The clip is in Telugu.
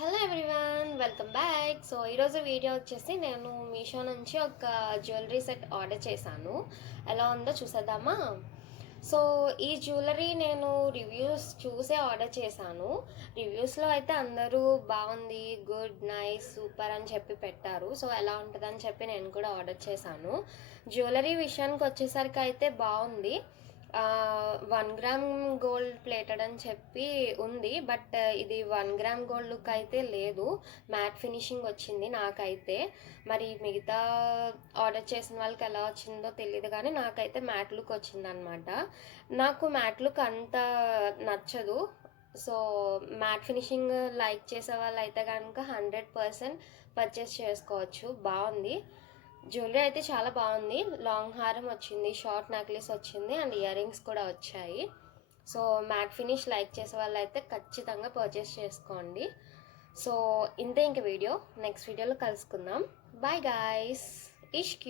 Hello everyone, welcome back. So ఈరోజు వీడియో వచ్చేసి నేను మీషో నుంచి ఒక జ్యువెలరీ సెట్ ఆర్డర్ చేశాను. ఎలా ఉందో చూసేద్దామా? సో ఈ జ్యువెలరీ నేను రివ్యూస్ చూసే ఆర్డర్ చేశాను. రివ్యూస్లో అయితే అందరూ బాగుంది, గుడ్, నైస్, సూపర్ అని చెప్పి పెట్టారు. సో ఎలా ఉంటుందని చెప్పి నేను కూడా ఆర్డర్ చేశాను. జ్యువెలరీ విషయానికి వచ్చేసరికి అయితే బాగుంది. 1 గ్రామ్ గోల్డ్ ప్లేటెడ్ అని చెప్పి ఉంది, బట్ ఇది 1 గ్రామ్ గోల్డ్ లుక్ అయితే లేదు. మ్యాట్ ఫినిషింగ్ వచ్చింది నాకైతే. మరి మిగతా ఆర్డర్ చేసిన వాళ్ళకి ఎలా వచ్చిందో తెలియదు, కానీ నాకైతే మ్యాట్ లుక్ వచ్చిందనమాట. నాకు మ్యాట్ లుక్ అంత నచ్చదు. సో మ్యాట్ ఫినిషింగ్ లైక్ చేసే వాళ్ళు అయితే కనుక 100% పర్చేస్ చేసుకోవచ్చు. బాగుంది. జ్యువెలరీ అయితే చాలా బాగుంది. లాంగ్ హారం వచ్చింది, షార్ట్ నెక్లెస్ వచ్చింది, అండ్ ఇయర్ రింగ్స్ కూడా వచ్చాయి. సో మ్యాట్ ఫినిష్ లైక్ చేసే వాళ్ళు అయితే ఖచ్చితంగా పర్చేస్ చేసుకోండి. సో ఇంతే ఇంక వీడియో. నెక్స్ట్ వీడియోలో కలుసుకుందాం. Bye guys. ఇష్క్.